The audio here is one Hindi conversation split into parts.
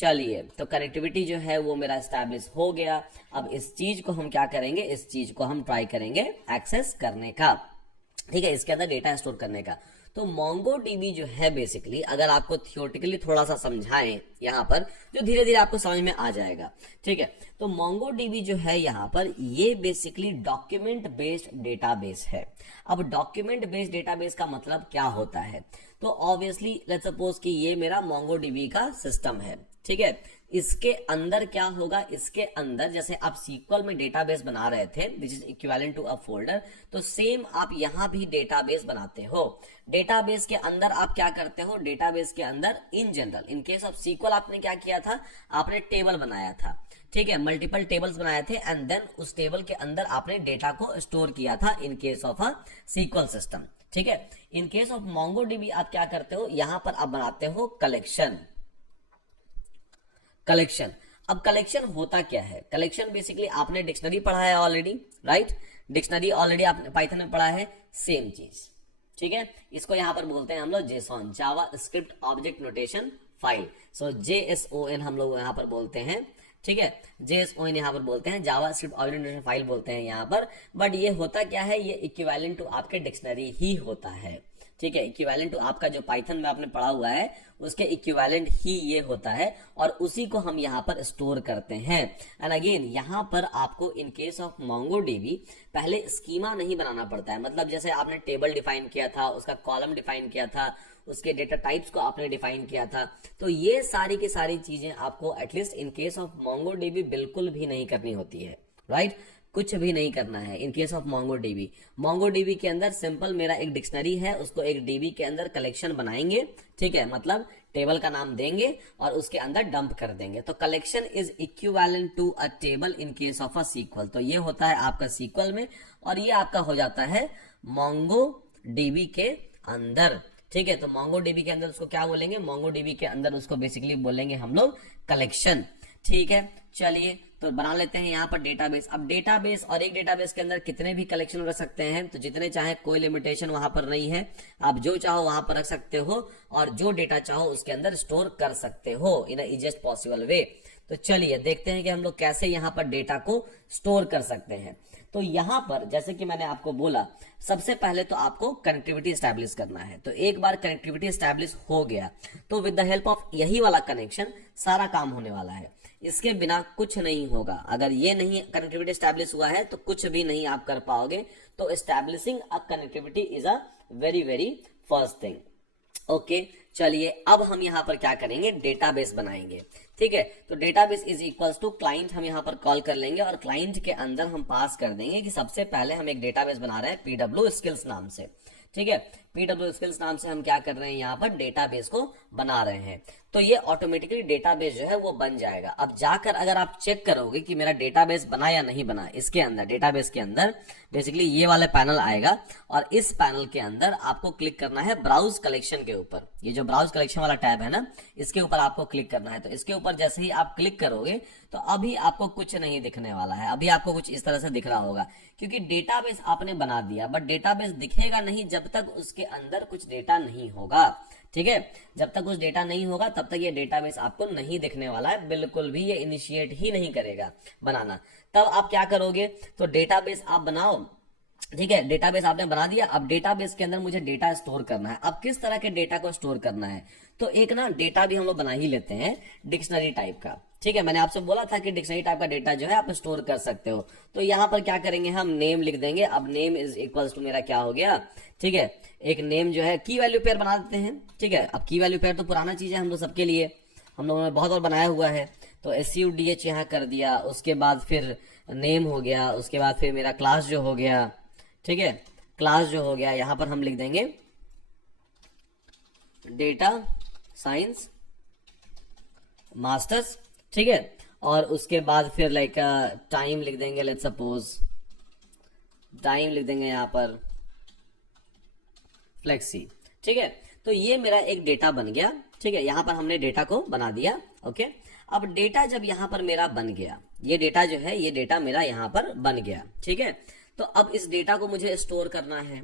चलिए, तो कनेक्टिविटी जो है वो मेरा एस्टैब्लिश हो गया। अब इस चीज को हम क्या करेंगे, इस चीज को हम ट्राई करेंगे एक्सेस करने का, ठीक है, इसके अंदर डेटा स्टोर करने का। तो MongoDB जो है बेसिकली, अगर आपको थियोरेटिकली थोड़ा सा समझाएं यहाँ पर, जो धीरे धीरे आपको समझ में आ जाएगा, ठीक है। तो MongoDB जो है यहाँ पर, ये बेसिकली डॉक्यूमेंट बेस्ड डेटाबेस है। अब डॉक्यूमेंट बेस्ड डेटाबेस का मतलब क्या होता है, तो ऑब्वियसली लेट्स सपोज कि ये मेरा MongoDB का सिस्टम है, ठीक है। इसके अंदर क्या होगा, इसके अंदर जैसे आप SQL में डेटाबेस बना रहे थे which is equivalent to a folder, तो सेम आप यहाँ भी डेटाबेस बनाते हो। डेटाबेस के अंदर आप क्या करते हो, डेटाबेस के अंदर in general, in case of SQL आपने क्या किया था, आपने टेबल बनाया था, ठीक है, मल्टीपल टेबल्स बनाए थे, एंड देन उस टेबल के अंदर आपने डेटा को स्टोर किया था इन case of a SQL system, ठीक है। इन केस ऑफ MongoDB आप क्या करते हो, यहां पर आप बनाते हो कलेक्शन। अब कलेक्शन होता क्या है, कलेक्शन बेसिकली आपने डिक्शनरी पढ़ा है ऑलरेडी, राइट, डिक्शनरी ऑलरेडी आपने पाइथन में पढ़ा है, सेम चीज, ठीक है। इसको यहां पर बोलते हैं हम लोग JSON, जावा स्क्रिप्ट ऑब्जेक्ट नोटेशन फाइल। सो JSON हम लोग यहां पर बोलते हैं, ठीक है, JSON यहां पर बोलते हैं, जावा स्क्रिप्ट ऑब्जेक्ट नोटेशन फाइल बोलते हैं यहां पर। बट ये होता क्या है, ये इक्विवेलेंट टू आपके डिक्शनरी ही होता है, ठीक है, इक्विवेलेंट टू आपका जो पाइथन में आपने पढ़ा हुआ है उसके इक्विवेलेंट ही ये होता है, और उसी को हम यहाँ पर स्टोर करते हैं। एंड अगेन यहाँ पर आपको इन केस ऑफ MongoDB पहले स्कीमा नहीं बनाना पड़ता है, मतलब जैसे आपने टेबल डिफाइन किया था, उसका कॉलम डिफाइन किया था, उसके डेटा टाइप्स को आपने डिफाइन किया था, तो ये सारी की सारी चीजें आपको at least in case of MongoDB बिल्कुल भी नहीं करनी होती है, राइट, कुछ भी नहीं करना है इन केस ऑफ MongoDB के अंदर सिंपल मेरा एक डिक्शनरी है, उसको एक DB के अंदर कलेक्शन बनाएंगे, ठीक है, मतलब टेबल का नाम देंगे और उसके अंदर डंप कर देंगे। तो collection is equivalent to a table in case of a SQL। तो ये होता है आपका SQL में, और ये आपका हो जाता है MongoDB के अंदर, ठीक है। तो MongoDB के अंदर उसको क्या बोलेंगे, MongoDB के अंदर उसको बेसिकली बोलेंगे हम लोग कलेक्शन, ठीक है। चलिए, तो बना लेते हैं यहाँ पर डेटाबेस। अब डेटाबेस, और एक डेटाबेस के अंदर कितने भी कलेक्शन रख सकते हैं, तो जितने चाहे, कोई लिमिटेशन वहां पर नहीं है, आप जो चाहो वहां पर रख सकते हो, और जो डेटा चाहो उसके अंदर स्टोर कर सकते हो इन इजीएस्ट पॉसिबल वे। तो चलिए देखते हैं कि हम लोग कैसे यहाँ पर डेटा को स्टोर कर सकते हैं। तो यहाँ पर जैसे कि मैंने आपको बोला, सबसे पहले तो आपको कनेक्टिविटी एस्टैब्लिश करना है। तो एक बार कनेक्टिविटी एस्टैब्लिश हो गया तो विद द हेल्प ऑफ यही वाला कनेक्शन सारा काम होने वाला है, इसके बिना कुछ नहीं होगा। अगर ये नहीं कनेक्टिविटी एस्टैब्लिश हुआ है तो कुछ भी नहीं आप कर पाओगे। तो establishing a connectivity is a very very first thing. Okay, चलिए अब हम यहाँ पर क्या करेंगे, डेटाबेस बनाएंगे, ठीक है। तो database is equals to client हम यहाँ पर कॉल कर लेंगे, और क्लाइंट के अंदर हम पास कर देंगे कि सबसे पहले हम एक डेटाबेस बना रहे हैं PW स्किल्स नाम से, ठीक है। PW स्किल्स नाम से हम क्या कर रहे हैं, यहाँ पर डेटाबेस को बना रहे हैं। तो ये ऑटोमेटिकली डेटाबेस जो है वो बन जाएगा। अब जाकर अगर आप चेक करोगे कि मेरा डेटाबेस बना या नहीं बना, इसके अंदर डेटाबेस के अंदर बेसिकली ये वाला पैनल आएगा, और इस पैनल के अंदर आपको क्लिक करना है ब्राउज कलेक्शन के ऊपर। ये जो ब्राउज कलेक्शन वाला टैब है ना, इसके ऊपर आपको क्लिक करना है। तो इसके ऊपर जैसे ही आप क्लिक करोगे तो अभी आपको कुछ नहीं दिखने वाला है, अभी आपको कुछ इस तरह से दिख रहा होगा, क्योंकि डेटाबेस आपने बना दिया, बट डेटाबेस दिखेगा नहीं जब तक उसके अंदर कुछ डेटा नहीं होगा, ठीक है। जब तक कुछ डेटा नहीं होगा तब तक ये डेटाबेस आपको नहीं दिखने वाला है, बिल्कुल भी ये इनिशिएट ही नहीं करेगा बनाना। तब आप क्या करोगे, तो डेटाबेस आप बनाओ, ठीक है, डेटाबेस आपने बना दिया। अब डेटाबेस के अंदर मुझे डेटा स्टोर करना है। अब किस तरह के डेटा को स्टोर करना है, तो एक ना डेटा भी हम लोग बना ही लेते हैं डिक्शनरी टाइप का, ठीक है। मैंने आपसे बोला था कि डिक्शनरी टाइप का डेटा जो है आप स्टोर कर सकते हो। तो यहाँ पर क्या करेंगे, हम नेम लिख देंगे। अब नेम इज इक्वल्स टू मेरा क्या हो गया, ठीक है, एक नेम जो है की वैल्यू पेयर बना देते हैं, ठीक है। अब की वैल्यू पेयर तो पुराना चीज है हम लोग सबके लिए, हम लोगों ने बहुत बार बनाया हुआ है। तो SUDH यहाँ कर दिया, उसके बाद फिर नेम हो गया, उसके बाद फिर मेरा क्लास जो हो गया, ठीक है, क्लास जो हो गया, यहां पर हम लिख देंगे डेटा साइंस मास्टर्स, ठीक है। और उसके बाद फिर लाइक टाइम लिख देंगे, लेट्स सपोज टाइम लिख देंगे यहाँ पर फ्लेक्सी, ठीक है। तो ये मेरा एक डेटा बन गया, ठीक है, यहां पर हमने डेटा को बना दिया। ओके, अब डेटा जब यहां पर मेरा बन गया, ये डेटा जो है ये डेटा मेरा यहां पर बन गया, ठीक है। तो अब इस डेटा को मुझे स्टोर करना है,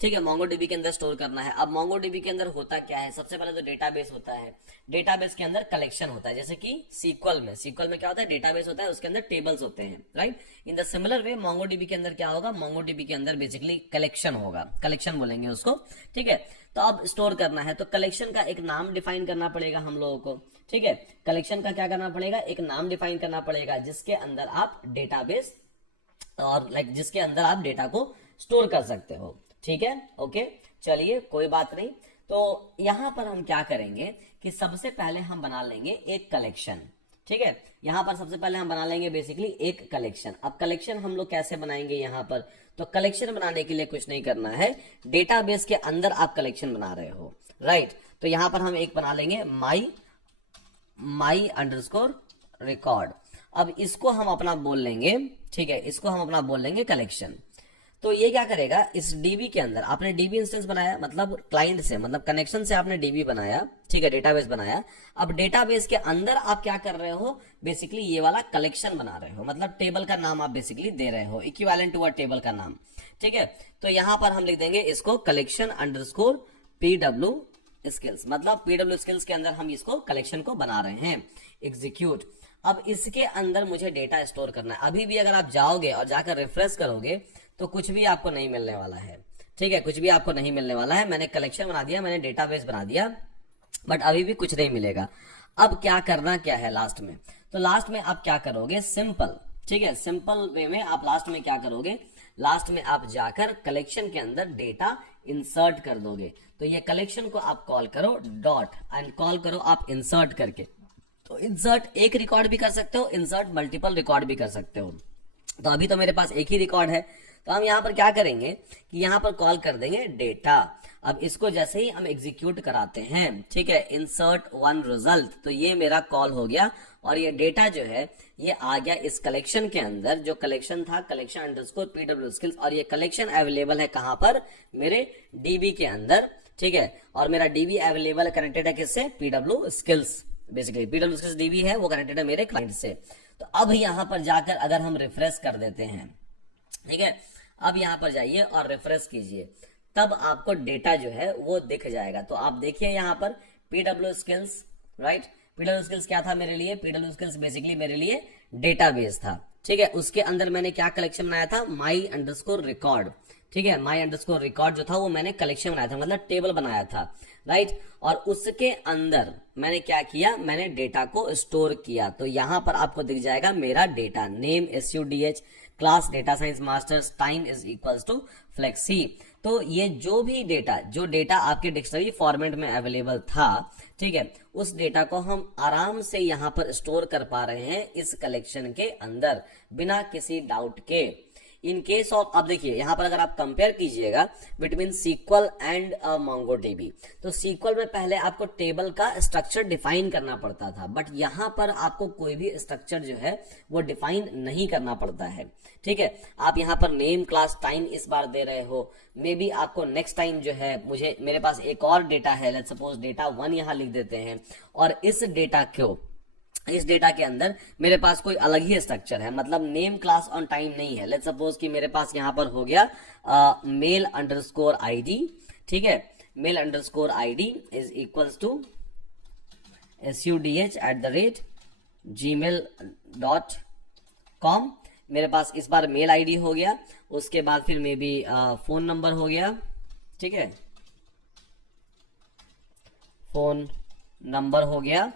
ठीक है, MongoDB के अंदर स्टोर करना है। अब MongoDB के अंदर होता क्या है, सबसे पहले तो डेटाबेस होता है, डेटाबेस के अंदर कलेक्शन होता है, जैसे कि सीक्वल में क्या होता है, डेटाबेस होता है, उसके अंदर टेबल्स होते हैं, right. In the similar way MongoDB के अंदर क्या होगा, MongoDB के अंदर बेसिकली कलेक्शन होगा, कलेक्शन बोलेंगे उसको, ठीक है। तो अब स्टोर करना है तो कलेक्शन का एक नाम डिफाइन करना पड़ेगा हम लोगों को, ठीक है। कलेक्शन का क्या करना पड़ेगा, एक नाम डिफाइन करना पड़ेगा जिसके अंदर आप डेटाबेस और जिसके अंदर आप डेटा को स्टोर कर सकते हो, ठीक है, ओके। चलिए कोई बात नहीं। तो यहां पर हम क्या करेंगे कि सबसे पहले हम बना लेंगे एक कलेक्शन, ठीक है। यहां पर सबसे पहले हम बना लेंगे बेसिकली एक कलेक्शन। अब कलेक्शन हम लोग कैसे बनाएंगे यहां पर, तो कलेक्शन बनाने के लिए कुछ नहीं करना है, डेटाबेस के अंदर आप कलेक्शन बना रहे हो, राइट। तो यहां पर हम एक बना लेंगे माई अंडरस्कोर रिकॉर्ड। अब इसको हम अपना बोल लेंगे, ठीक है, इसको हम अपना बोल लेंगे कलेक्शन। तो ये क्या करेगा, इस डीबी के अंदर आपने डीबी इंस्टेंस बनाया, मतलब क्लाइंट से, मतलब कनेक्शन से आपने डीबी बनाया, ठीक है, डेटाबेस बनाया। अब डेटाबेस के अंदर आप क्या कर रहे हो, बेसिकली ये वाला कलेक्शन बना रहे हो, मतलब टेबल का नाम आप बेसिकली दे रहे हो, इक्विवेलेंट टू अ टेबल का नाम, ठीक है। तो यहां पर हम लिख देंगे इसको कलेक्शन अंडरस्कोर PW स्किल्स, मतलब PW स्किल्स के अंदर हम इसको कलेक्शन को बना रहे हैं, एग्जीक्यूट। अब इसके अंदर मुझे डेटा स्टोर करना है। अभी भी अगर आप जाओगे और जाकर रिफ्रेश करोगे तो कुछ भी आपको नहीं मिलने वाला है, ठीक है, कुछ भी आपको नहीं मिलने वाला है। मैंने कलेक्शन बना दिया, मैंने डेटाबेस बना दिया, बट अभी भी कुछ नहीं मिलेगा। अब क्या करना क्या है लास्ट में, तो लास्ट में आप क्या करोगे, सिंपल, ठीक है, सिंपल वे में आप लास्ट में क्या करोगे, लास्ट में आप जाकर कलेक्शन के अंदर डेटा इंसर्ट कर दोगे। तो ये कलेक्शन को आप कॉल करो डॉट एंड कॉल करो आप इंसर्ट करके। तो इंसर्ट एक रिकॉर्ड भी कर सकते हो, इंसर्ट मल्टीपल रिकॉर्ड भी कर सकते हो। तो अभी तो मेरे पास एक ही रिकॉर्ड है, तो हम यहाँ पर क्या करेंगे कि यहाँ पर कॉल कर देंगे डेटा। अब इसको जैसे ही हम एग्जीक्यूट कराते हैं, ठीक है, इंसर्ट वन रिजल्ट, तो ये मेरा कॉल हो गया और ये डेटा जो है ये आ गया इस कलेक्शन के अंदर। जो कलेक्शन था कलेक्शन अंडरस्कोर PW स्किल्स, और ये कलेक्शन अवेलेबल है कहां पर, मेरे डीबी के अंदर, ठीक है। और मेरा डीबी अवेलेबल कनेक्टेड है किससे, PW skills, basically PW skills dB है वो कनेक्टेड है मेरे क्लाइंट से। तो अब यहां पर जाकर अगर हम रिफ्रेश कर देते हैं, ठीक है, अब यहां पर जाइए और रिफ्रेश कीजिए, तब आपको डेटा जो है वो दिख जाएगा। तो आप देखिए यहां पर PW skills, right, PW skills क्या था मेरे लिए, PW स्किल्स बेसिकली मेरे लिए डेटाबेस था, ठीक है। उसके अंदर मैंने क्या कलेक्शन बनाया था, माई अंडरस्कोर रिकॉर्ड, ठीक है, माई अंडरस्कोर रिकॉर्ड जो था वो मैंने कलेक्शन बनाया था, मतलब टेबल बनाया था, राइट। और उसके अंदर मैंने क्या किया, मैंने डेटा को स्टोर किया। तो यहां पर आपको दिख जाएगा मेरा data, name SUDH, class data science masters, time is equals to flexi. तो ये जो डेटा आपके डिक्शनरी फॉर्मेट में अवेलेबल था, ठीक है, उस डेटा को हम आराम से यहाँ पर स्टोर कर पा रहे हैं इस कलेक्शन के अंदर बिना किसी डाउट के। इन केस ऑफ, अब देखिए यहाँ पर अगर आप कंपेयर कीजिएगा बिटवीन सीक्वल एंड MongoDB, तो सीक्वल में पहले आपको टेबल का स्ट्रक्चर डिफाइन करना पड़ता था, बट यहाँ पर आपको कोई भी स्ट्रक्चर जो है वो डिफाइन नहीं करना पड़ता है, ठीक है। आप यहाँ पर नेम, क्लास, टाइम इस बार दे रहे हो, मे बी आपको नेक्स्ट टाइम जो है मेरे पास एक और डेटा है, लेट्स सपोज डेटा 1 यहाँ लिख देते हैं, और इस डेटा के अंदर मेरे पास कोई अलग ही स्ट्रक्चर है, मतलब नेम, क्लास और टाइम नहीं है। लेट्स सपोज कि मेरे पास यहाँ पर हो गया मेल अंडरस्कोर ID, ठीक है, mail underscore ID is equals to SUDH@gmail.com। मेरे पास इस बार मेल ID हो गया, उसके बाद फिर मे बी फोन नंबर हो गया, ठीक है, फोन नंबर हो गया,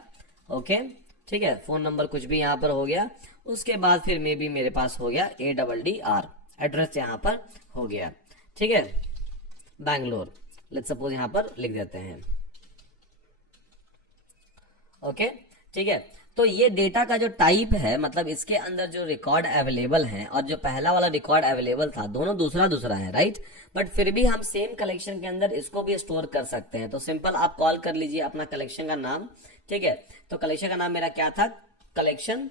ओके, ठीक है, फोन नंबर कुछ भी यहाँ पर हो गया। उसके बाद फिर मे बी मेरे पास हो गया ADDR, एड्रेस यहाँ पर हो गया, ठीक है, बैंगलोर, लेट्स सपोज यहाँ पर लिख देते हैं, ओके, ठीक है। तो ये डेटा का जो टाइप है, मतलब इसके अंदर जो रिकॉर्ड अवेलेबल है और जो पहला वाला रिकॉर्ड अवेलेबल था, दोनों दूसरा है, राइट। बट फिर भी हम सेम कलेक्शन के अंदर इसको भी स्टोर कर सकते हैं। तो सिंपल आप कॉल कर लीजिए अपना कलेक्शन का नाम, ठीक है। तो कलेक्शन का नाम मेरा क्या था, कलेक्शन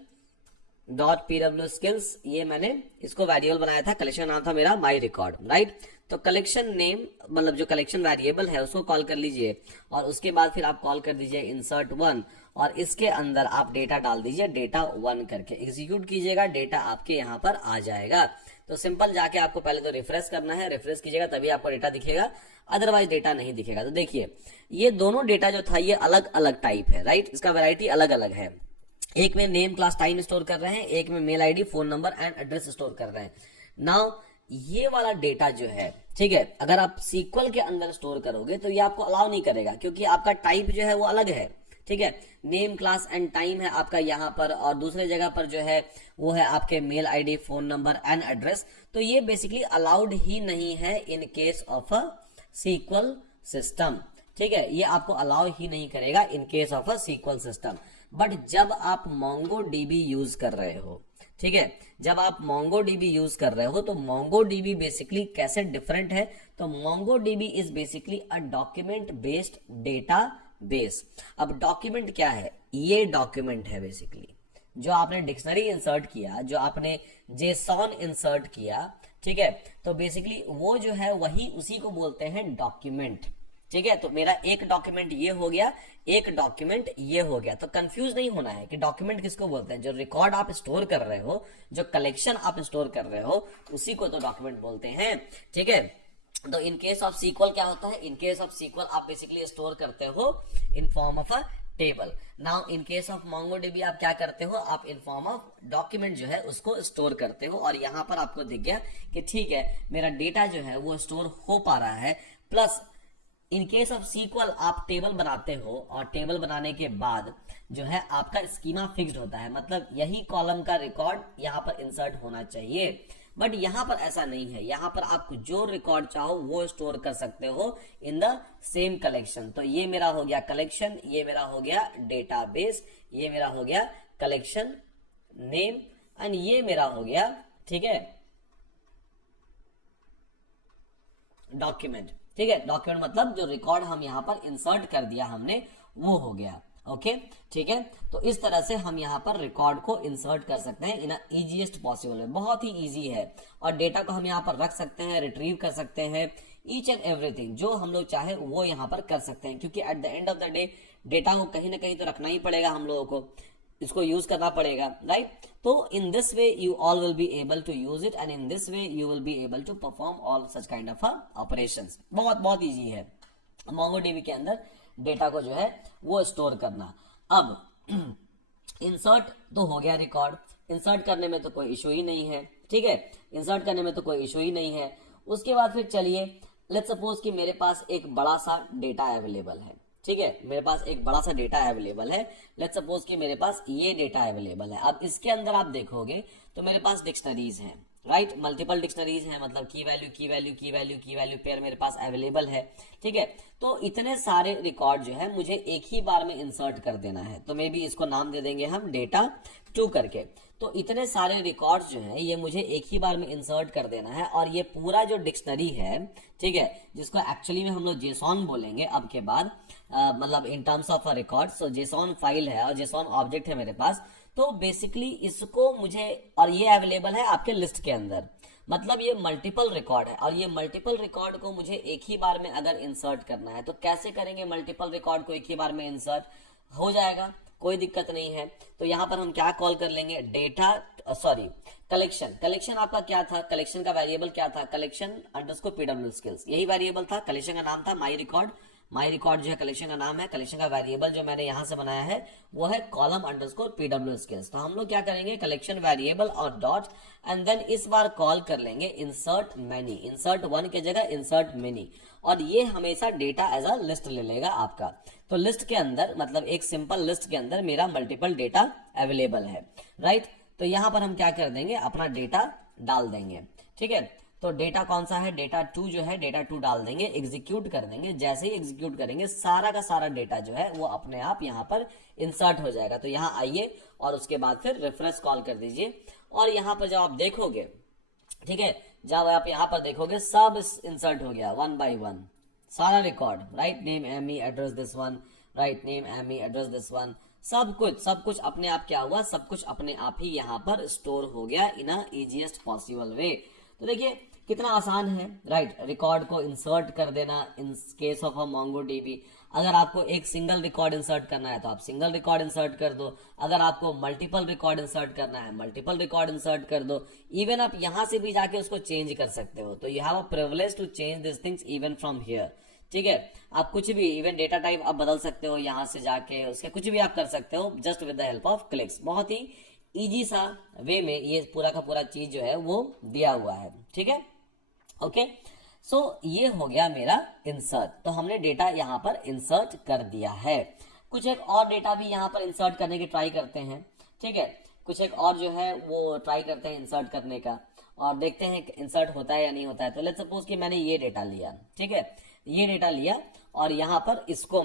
डॉट PW स्किल्स, ये मैंने इसको वेरिएबल बनाया था, कलेक्शन नाम था मेरा माई रिकॉर्ड, राइट। तो कलेक्शन नेम, मतलब जो कलेक्शन वेरिएबल है उसको कॉल कर लीजिए, और उसके बाद फिर आप कॉल कर दीजिए इंसर्ट 1, और इसके अंदर आप डेटा डाल दीजिए डेटा 1 करके, एग्जीक्यूट कीजिएगा, डेटा आपके यहाँ पर आ जाएगा। तो सिंपल जाके आपको पहले तो रिफ्रेश करना है, रिफ्रेश कीजिएगा तभी आपको डेटा दिखेगा, अदरवाइज डेटा नहीं दिखेगा। तो देखिए ये दोनों डेटा जो था ये अलग अलग टाइप है, राइट, इसका वैरायटी अलग अलग है। एक में नेम क्लास टाइम स्टोर कर रहे हैं, एक में mail ID phone number and address store कर रहे हैं। नाउ ये वाला डेटा जो है, ठीक है, अगर आप सीक्वल के अंदर स्टोर करोगे तो ये आपको अलाउ नहीं करेगा, क्योंकि आपका टाइप जो है वो अलग है, ठीक है। नेम क्लास एंड टाइम है आपका यहाँ पर, और दूसरे जगह पर जो है वो है आपके mail ID phone number and address. तो ये बेसिकली अलाउड ही नहीं है in case of a sequel system, ठीक है, ये आपको अलाउ ही नहीं करेगा in case of a sequel system. But जब आप MongoDB यूज कर रहे हो, ठीक है, जब आप MongoDB यूज कर रहे हो तो MongoDB बेसिकली कैसे डिफरेंट है, तो MongoDB is basically a document based data base. अब डॉक्यूमेंट क्या है, ये डॉक्यूमेंट है बेसिकली जो आपने डिक्शनरी इंसर्ट किया, जो आपने JSON इंसर्ट किया, ठीक है, तो बेसिकली वो जो है वही उसी को बोलते हैं डॉक्यूमेंट, ठीक है। तो मेरा एक डॉक्यूमेंट ये हो गया, एक डॉक्यूमेंट ये हो गया। तो कंफ्यूज नहीं होना है कि डॉक्यूमेंट किसको बोलते हैं, जो रिकॉर्ड आप स्टोर कर रहे हो, जो कलेक्शन आप स्टोर कर रहे हो, उसी को तो डॉक्यूमेंट बोलते हैं, ठीक है। तो इन केस ऑफ सीक्वल क्या होता है, इन केस ऑफ सीक्वल आप बेसिकली स्टोर करते हो in form of a table. Now in case of MongoDB आप क्या करते हो, आप इन फॉर्म ऑफ डॉक्यूमेंट जो है उसको स्टोर करते हो। और यहाँ पर आपको दिख गया कि ठीक है मेरा डेटा जो है वो स्टोर हो पा रहा है। Plus in case of sequel आप टेबल बनाते हो, और टेबल बनाने के बाद जो है आपका स्कीमा फिक्स्ड होता है, मतलब यही कॉलम का रिकॉर्ड यहाँ पर इंसर्ट होना चाहिए। बट यहाँ पर ऐसा नहीं है, यहाँ पर आप जो रिकॉर्ड चाहो वो स्टोर कर सकते हो इन द सेम कलेक्शन। तो ये मेरा हो गया कलेक्शन, ये मेरा हो गया डेटाबेस, ये मेरा हो गया कलेक्शन नेम, एंड ये मेरा हो गया, ठीक है, डॉक्यूमेंट, ठीक है। डॉक्यूमेंट मतलब जो रिकॉर्ड हम यहाँ पर इंसर्ट कर दिया हमने वो हो गया, ओके, ठीक है। तो इस तरह से हम यहाँ पर रिकॉर्ड को इंसर्ट कर सकते हैं इन इजीएस्ट पॉसिबल है, बहुत ही इजी है। और डेटा को हम यहाँ पर रख सकते हैं, रिट्रीव कर सकते हैं, ईच एंड एवरीथिंग जो हम लोग चाहे वो यहाँ पर कर सकते हैं, क्योंकि at the end of the day data को कहीं ना कहीं तो रखना ही पड़ेगा, हम लोगों को इसको यूज करना पड़ेगा, राइट। तो in this way you all will be able to use it, and in this way you will be able to perform all such kind of operations. बहुत बहुत इजी है MongoDB के अंदर डेटा को जो है वो स्टोर करना। अब इंसर्ट तो हो गया रिकॉर्ड, इंसर्ट करने में तो कोई इशू ही नहीं है, ठीक है, इंसर्ट करने में तो कोई इशू ही नहीं है। उसके बाद फिर चलिए लेट्स सपोज कि मेरे पास एक बड़ा सा डेटा अवेलेबल है, ठीक है, मेरे पास एक बड़ा सा डेटा अवेलेबल है। लेट्स सपोज कि मेरे पास ये डेटा अवेलेबल है। अब इसके अंदर आप देखोगे तो मेरे पास डिक्शनरीज हैं, राइट, मल्टीपल डिक्शनरीज हैं, मतलब की वैल्यू की वैल्यू की वैल्यू की वैल्यू पेयर मेरे पास अवेलेबल है, ठीक है। तो इतने सारे रिकॉर्ड जो है मुझे एक ही बार में इंसर्ट कर देना है, तो मे बी इसको नाम दे देंगे हम डेटा 2 करके। तो इतने सारे रिकॉर्ड्स जो हैं ये मुझे एक ही बार में इंसर्ट कर देना है, और ये पूरा जो डिक्शनरी है, ठीक है, जिसको एक्चुअली में हम लोग JSON बोलेंगे अब के बाद, मतलब in terms of a record. So JSON file है और JSON ऑब्जेक्ट है मेरे पास। तो बेसिकली इसको मुझे, और ये अवेलेबल है आपके लिस्ट के अंदर, मतलब ये मल्टीपल रिकॉर्ड है, और ये मल्टीपल रिकॉर्ड को मुझे एक ही बार में अगर इंसर्ट करना है तो कैसे करेंगे, मल्टीपल रिकॉर्ड को एक ही बार में इंसर्ट हो जाएगा, कोई दिक्कत नहीं है। तो यहाँ पर हम क्या कॉल कर लेंगे, डेटा कलेक्शन। कलेक्शन आपका क्या था, कलेक्शन का वेरिएबल क्या था, कलेक्शन अंडरस्कोर PW स्किल्स, यही वेरिएबल था। कलेक्शन का नाम था माई रिकॉर्ड जो है कलेक्शन का नाम है। कलेक्शन का वेरिएबल जो मैंने यहां से बनाया है वो है कॉलम अंडरस्कोर PW स्किल्स। तो हम लोग क्या करेंगे, कलेक्शन वेरिएबल और डॉट, एंड देन इस बार कॉल कर लेंगे इंसर्ट मैनी, इंसर्ट 1 की जगह इंसर्ट मैनी, और ये हमेशा डेटा एज अ लिस्ट ले लेगा आपका। तो लिस्ट के अंदर, मतलब एक सिंपल लिस्ट के अंदर मेरा मल्टीपल डेटा अवेलेबल है, राइट। तो यहां पर हम क्या कर देंगे, अपना डेटा डाल देंगे, ठीक है। तो डेटा कौन सा है, डेटा 2 जो है, डेटा 2 डाल देंगे, एग्जीक्यूट कर देंगे। जैसे ही एग्जीक्यूट करेंगे सारा का सारा डेटा जो है वो अपने आप यहाँ पर इंसर्ट हो जाएगा। तो यहाँ आइए और उसके बाद फिर रिफ्रेश कॉल कर दीजिए, और यहाँ पर जब आप देखोगे, ठीक है, जब आप यहाँ पर देखोगे सब इंसर्ट हो गया 1 by 1 सारा record, right, name Amy address this one, right, name Amy address this one, सब कुछ अपने आप क्या हुआ, सब कुछ अपने आप ही यहाँ पर स्टोर हो गया इन अ इजीएस्ट पॉसिबल वे। तो देखिए कितना आसान है, राइट। रिकॉर्ड को इंसर्ट कर देना इन केस ऑफ अ MongoDB। अगर आपको एक सिंगल रिकॉर्ड इंसर्ट करना है तो आप सिंगल रिकॉर्ड इंसर्ट कर दो, अगर आपको मल्टीपल रिकॉर्ड इंसर्ट करना है मल्टीपल रिकॉर्ड इंसर्ट कर दो। इवन आप यहां से भी जाके उसको चेंज कर सकते हो, तो you have a privilege to change this things even from here, ठीक है। आप कुछ भी इवन डेटा टाइप आप बदल सकते हो यहां से जाके, उसके कुछ भी आप कर सकते हो just with the help of clicks. बहुत ही इजी सा वे में ये पूरा का पूरा चीज जो है वो दिया हुआ है, ठीक है। ओके, सो ये हो गया मेरा इंसर्ट। तो हमने डेटा यहाँ पर इंसर्ट कर दिया है। कुछ एक और डेटा भी यहाँ पर इंसर्ट करने की ट्राई करते हैं, ठीक है। कुछ एक और जो है वो ट्राई करते हैं इंसर्ट करने का, और देखते हैं इंसर्ट होता है या नहीं होता है। तो लेट्स सपोज कि मैंने ये डेटा लिया, ठीक है, ये डेटा लिया और यहाँ पर इसको